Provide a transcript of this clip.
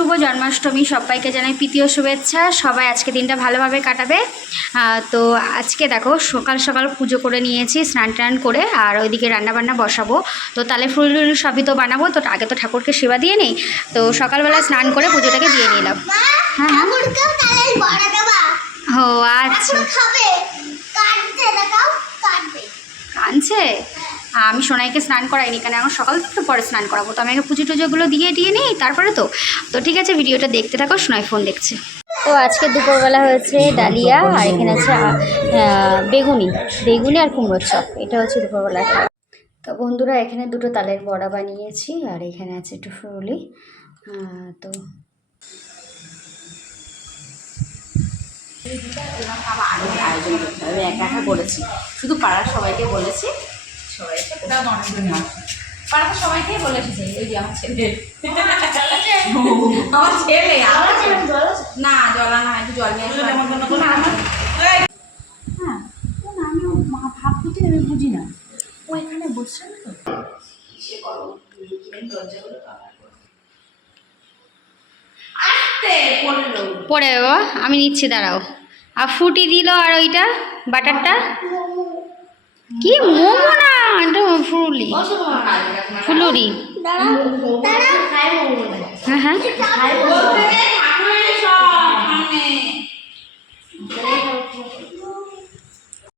শুভ জন্মাষ্টমী। সবাইকে জানাই প্রীতীয় শুভেচ্ছা। সবাই আজকে দিনটা ভালোভাবে কাটাবে। তো আজকে দেখো সকাল সকাল পুজো করে নিয়েছি স্নান টান করে আর ওইদিকে রান্নাবান্না বসাবো। তো তালে ফুল টুল সবই তো বানাবো তো আগে তো ঠাকুরকে সেবা দিয়ে নেই। তো সকালবেলা স্নান করে পুজোটাকে দিয়ে নিলাম। হ্যাঁ হ্যাঁ ও আচ্ছা। ঠাকুর আমি সোনাইকে স্নান করাইনি কারণ এখন সকাল থেকে পরে স্নান করাবো। তো আমি আগে পুজো টুজোগুলো দিয়ে দিয়ে নিই তারপরে তো। তো ঠিক আছে ভিডিওটা দেখতে থাকো সোনাই ফোন দেখছে। তো আজকে দুপুরবেলা হয়েছে ডালিয়া আর এখানে আছে বেগুনি। বেগুনি আর কুমড়োর চপ এটা হচ্ছে দুপুরবেলা তো বন্ধুরা এখানে দুটো তালের বড়া বানিয়েছি আর এখানে আছে একটু ফুরুলি। তো আমার আয়োজন করতে হবে একা একা বলেছি শুধু পাড়ার সবাইকে বলেছি সবাইকে পাড়ার সবাইকেই বলে এসেছি ওই যে আমার ছেলে। আমার ছেলে আমার না জলা না একটু জল নিয়ে আসো। না, আমার- হ্যাঁ আমি মা ভাব বুঝি আমি বুঝি না। ও এখানে বসছে না তো? কিসে করো দরজাগুলো কাভার করো? আস্তে পড়ল পরে বাবা আমি নিচ্ছি দাঁড়াও। আর ফুটি দিল আর ওইটা বাটারটা? কি মোমো না? এটা ফুলি ফুলুরি হ্যাঁ হ্যাঁ।